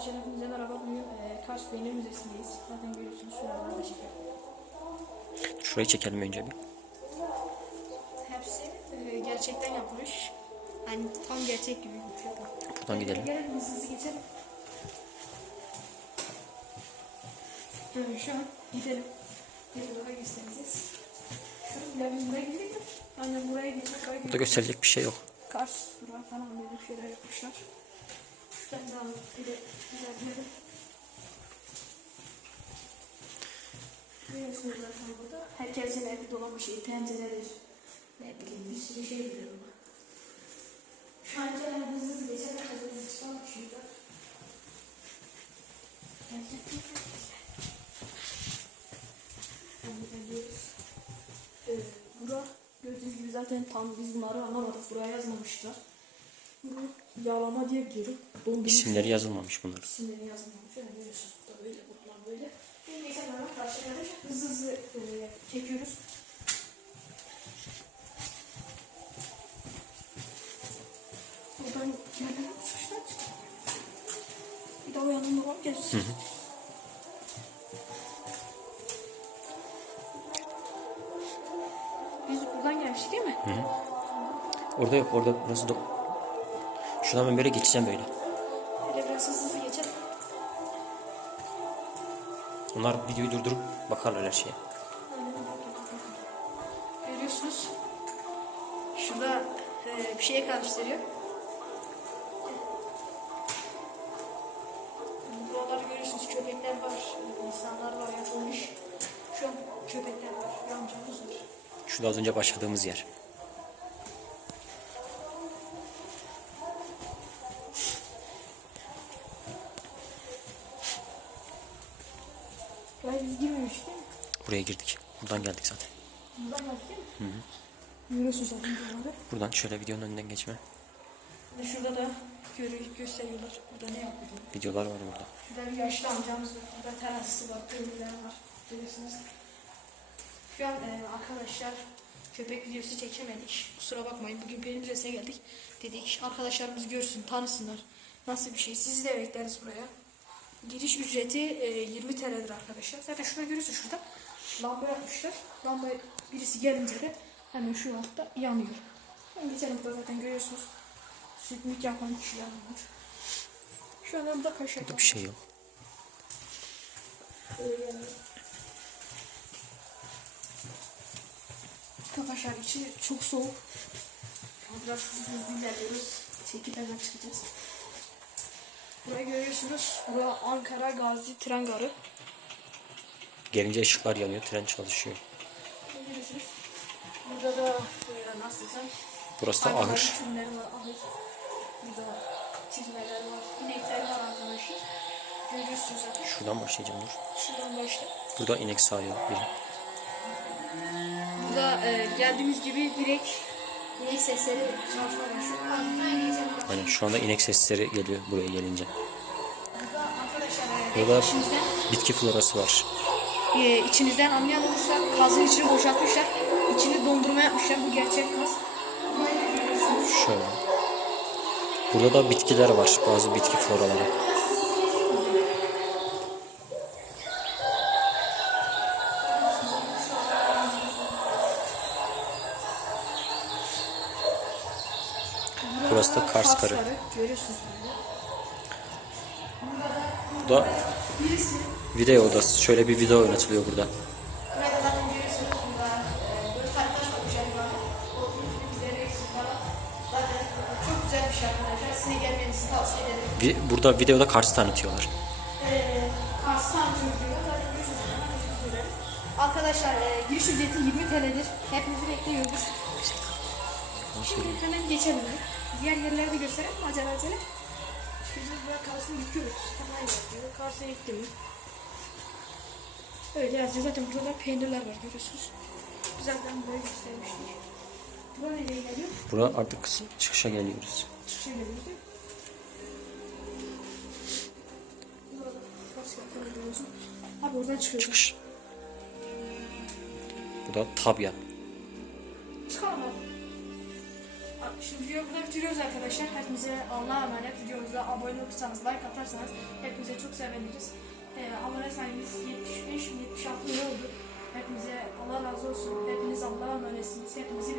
Arkadaşlar hepinize merhaba. Bugün e, Kars Peynir Müzesi'ndeyiz. Zaten görüyorsunuz şuradan da çekelim. Şurayı çekelim önce bir. Hepsi e, gerçekten yapılmış. Hani tam gerçek gibi. Buradan gidelim. Gelin hızlı geçelim. Evet şu an gidelim. Bir daha göstereceğiz. Şu an biz buraya gidelim. Yani buraya geçmek Burada gösterecek bir şey yok. Kars durağı falan böyle bir şeyler yapmışlar. İlerleyelim. Görüyorsunuz zaten burada. Herkesin evi dolabı şey, tenceredir. Ne bileyim bir sürü şey bilir ona. Şu an gelen hızlı geçelim. Hızlı güzel. Yani geliyoruz. Ee, bura gördüğünüz gibi zaten tam biz bunları anlamadık. Buraya yazmamışlar. Bu yağlama diye biliyorum. Dondurmuş. İsimleri yazılmamış bunların. İsimleri yazılmamış. Öyle görüyorsunuz. Burada böyle, bunlar böyle. Şimdi neyse ben karşılayarak hızlı hızlı e, çekiyoruz. Buradan yerlere sıçrar çıkıyor. Bir daha uyandım babam gelsin. Biz buradan gelmiştik değil mi? Orada yok orada burası da. Şuradan ben böyle geçeceğim böyle. Böyle biraz hızlı geçelim. Onlar videoyu durdurup bakarlar her şeye. Görüyorsunuz. Şurada e, bir şeye karıştırıyor. Buraları görüyorsunuz köpekler var, insanlar var yapılmış. Şu an köpekler var, bir amcamız var. Şurada az önce başladığımız yer. Değil mi? Buraya girdik. Buradan geldik zaten. Buradan geldik değil mi? Görüyorsunuz zaten buraları. Buradan şöyle videonun önünden geçme. Ve şurada da gö- gösteriyorlar. Burada ne yapıyor? Videolar var burada. Şurada bir yaşlı amcamız var. Burada terası var, köylüler var. Görüyorsunuz. Şu an e, arkadaşlar köpek videosu çekemedik. Kusura bakmayın. Bugün müzesine geldik. Dedik arkadaşlarımız görsün, tanısınlar. Nasıl bir şey. Sizi de bekleriz buraya. Giriş ücreti e, 20 TL'dir arkadaşlar. Zaten şurada görüyorsunuz şurada. Lamba yapmışlar. Lamba birisi gelince de hemen şu altta yanıyor. Ben geçen hafta zaten görüyorsunuz. Sütmük yapan kişiler var. Şu an orada kaşık Burada bir şey yok. Arkadaşlar içi çok soğuk. Biraz hızlı hızlı ilerliyoruz. Çekip hemen çıkacağız. Burayı görüyorsunuz. Bura Ankara Gazi Tren Garı. Gelince ışıklar yanıyor. Tren çalışıyor. Burayı Görüyorsunuz. Burada da böyle nasıl desem. Burası da hayvanların ahır. Çimleri var. Ahır. Burada çizmeler var. İnekler var arkadaşlar. Görüyorsunuz zaten. Şuradan başlayacağım dur. Şuradan başla. Burada inek sağıyor biri. Burada e, geldiğimiz gibi direkt inek sesleri başlıyor. Aynen şu anda inek sesleri geliyor buraya gelince. Burada e, bitki florası var. e, içinizden anlayan olursa kazın içini boşaltmışlar. İçini dondurma yapmışlar. Bu gerçek kaz. Şöyle. Burada da bitkiler var. Bazı bitki floraları. Burası da Kars Karı. Bu da video odası. Şöyle bir video oynatılıyor burada. Burada bir videoda Kars'ı tanıtıyorlar. söylerim. Arkadaşlar e, giriş ücreti 20 TL'dir. Hepinizi bekliyoruz. Şimdi hemen geçelim. Diğer yerleri de gösterelim mi acele acele? Biz burada Kars'a gidiyoruz. Hemen yazıyor. Kars'a gitti mi? Öyle yazıyor. Zaten burada da peynirler var görüyorsunuz. Biz zaten böyle göstermiştik. Bura nereye geliyor? Bura artık çıkışa geliyoruz. Çıkışa geliyoruz değil mi? Abi oradan çıkıyoruz. Çıkış. Bu da Tabya. Abi, Şimdi videoyu burada bitiriyoruz arkadaşlar. Hepinize Allah'a emanet. Videomuza abone olursanız, like atarsanız hepinize çok seviniriz. Ee, abone sayımız 75 mi 76 ne oldu? Hepinize Allah razı olsun. Hepiniz Allah'a emanetsiniz. Hepinizi